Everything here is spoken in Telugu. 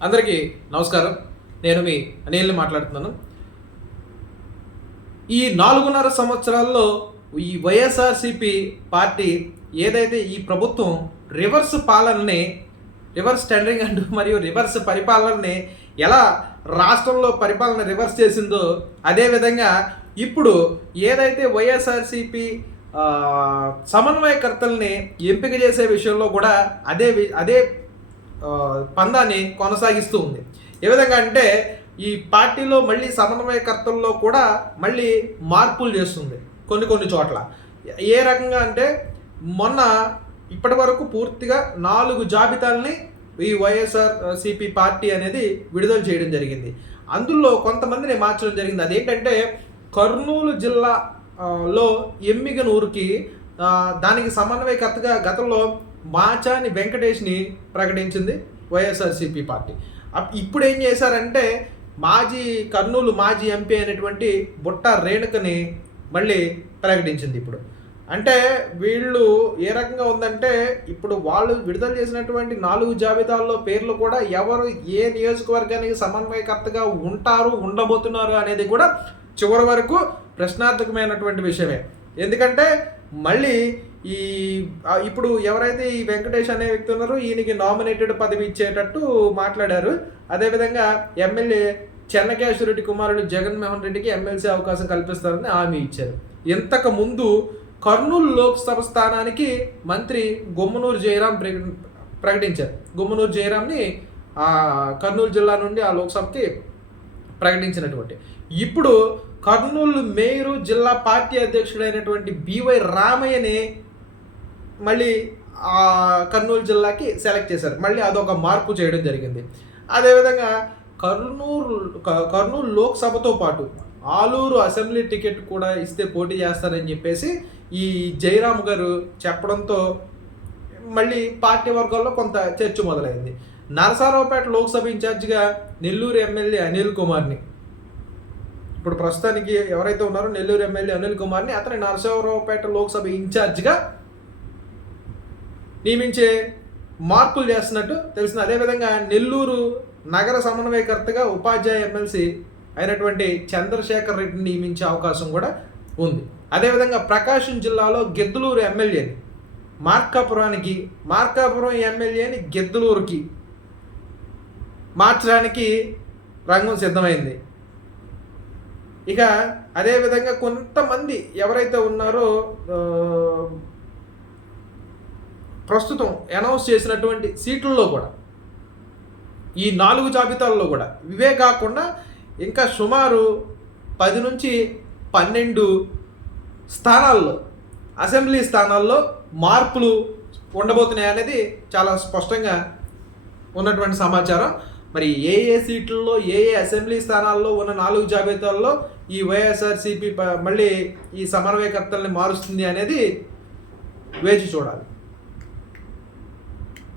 అందరికీ నమస్కారం. నేను మీ అనిల్ని మాట్లాడుతున్నాను. ఈ నాలుగున్నర సంవత్సరాల్లో ఈ వైఎస్ఆర్సిపి పార్టీ ఏదైతే ఈ ప్రభుత్వం రివర్స్ పాలనని రివర్స్ టెండరింగ్ అంటూ మరియు రివర్స్ పరిపాలనని ఎలా రాష్ట్రంలో పరిపాలన రివర్స్ చేసిందో అదేవిధంగా ఇప్పుడు ఏదైతే వైఎస్ఆర్సిపి సమన్వయకర్తల్ని ఎంపిక చేసే విషయంలో కూడా అదే వి- అదే పందాన్ని కొనసాగిస్తూ ఉంది. ఏ విధంగా అంటే ఈ పార్టీలో మళ్ళీ సమన్వయకర్తల్లో కూడా మళ్ళీ మార్పులు చేస్తుంది కొన్ని కొన్ని చోట్ల. ఏ రకంగా అంటే మొన్న ఇప్పటి వరకు పూర్తిగా నాలుగు జాబితాలని ఈ వైఎస్ఆర్ సిపి పార్టీ అనేది విడుదల చేయడం జరిగింది. అందులో కొంతమందిని మార్చడం జరిగింది. అదేంటంటే కర్నూలు జిల్లా ఆ, లో ఎమ్మిగనూరుకి దానికి సమన్వయకర్తగా గతంలో మాచాని వెంకటేష్ని ప్రకటించింది వైఎస్ఆర్సీపీ పార్టీ. అప్- ఇప్పుడు ఏం చేశారంటే మాజీ కర్నూలు మాజీ ఎంపీ అయినటువంటి బుట్ట రేణుకని మళ్ళీ ప్రకటించింది ఇప్పుడు. అంటే వీళ్ళు ఏ రకంగా ఉందంటే ఇప్పుడు వాళ్ళు విడుదల చేసినటువంటి నాలుగు జాబితాల్లో పేర్లు కూడా ఎవరు ఏ నియోజకవర్గానికి సమన్వయకర్తగా ఉంటారు ఉండబోతున్నారు అనేది కూడా చివరి వరకు ప్రశ్నార్థకమైనటువంటి విషయమే. ఎందుకంటే మళ్ళీ ఈ ఇప్పుడు ఎవరైతే ఈ వెంకటేష్ అనే వ్యక్తి ఉన్నారో ఈయనకి నామినేటెడ్ పదవి ఇచ్చేటట్టు మాట్లాడారు. అదేవిధంగా ఎమ్మెల్యే చెన్నకేశ్వరరెడ్డి కుమారుడు జగన్మోహన్ రెడ్డికి ఎమ్మెల్సీ అవకాశం కల్పిస్తారని హామీ ఇచ్చారు. ఇంతకు ముందు కర్నూలు లోక్సభ స్థానానికి మంత్రి గుమ్మనూరు జయరాం ప్రకటించారు. గుమ్మనూరు జయరాంని ఆ కర్నూలు జిల్లా నుండి ఆ లోక్సభకి ప్రకటించినటువంటి. ఇప్పుడు కర్నూలు మేయరు జిల్లా పార్టీ అధ్యక్షుడైనటువంటి బివై రామయ్యని మళ్ళీ ఆ కర్నూలు జిల్లాకి సెలెక్ట్ చేశారు. మళ్ళీ అదొక మార్పు చేయడం జరిగింది. అదేవిధంగా కర్నూలు క- కర్నూలు లోక్సభతో పాటు ఆలూరు అసెంబ్లీ టికెట్ కూడా ఇస్తే పోటీ చేస్తారని చెప్పేసి ఈ జయరామ్ గారు చెప్పడంతో మళ్ళీ పార్టీ వర్గాల్లో కొంత చర్చ మొదలైంది. నరసారావుపేట లోక్సభ ఇన్ఛార్జిగా నెల్లూరు ఎమ్మెల్యే అనిల్ కుమార్ని. ఇప్పుడు ప్రస్తుతానికి ఎవరైతే ఉన్నారో నెల్లూరు ఎమ్మెల్యే అనిల్ కుమార్ని అతని నరసారావుపేట లోక్సభ ఇన్ఛార్జిగా నియమించే మార్పులు చేస్తున్నట్టు తెలిసింది అదేవిధంగా నెల్లూరు నగర సమన్వయకర్తగా ఉపాధ్యాయ ఎమ్మెల్సీ అయినటువంటి చంద్రశేఖర్ రెడ్డిని నియమించే అవకాశం కూడా ఉంది. అదేవిధంగా ప్రకాశం జిల్లాలో గెద్దులూరు ఎమ్మెల్యేని మార్కాపురానికి మార్కాపురం ఎమ్మెల్యేని గెద్దులూరుకి మార్చడానికి రంగం సిద్ధమైంది. ఇక అదేవిధంగా కొంతమంది ఎవరైతే ఉన్నారో ప్రస్తుతం అనౌన్స్ చేసినటువంటి సీట్లలో కూడా ఈ నాలుగు జాబితాల్లో కూడా ఇవే కాకుండా ఇంకా సుమారు పది నుంచి పన్నెండు స్థానాల్లో అసెంబ్లీ స్థానాల్లో మార్పులు ఉండబోతున్నాయి అనేది చాలా స్పష్టంగా ఉన్నటువంటి సమాచారం. మరి ఏ ఏ సీట్లలో ఏ ఏ అసెంబ్లీ స్థానాల్లో ఉన్న నాలుగు జాబితాల్లో ఈ వైఎస్ఆర్సీపీ మళ్ళీ ఈ సమన్వయకర్తల్ని మారుస్తుంది అనేది వేచి చూడాలి.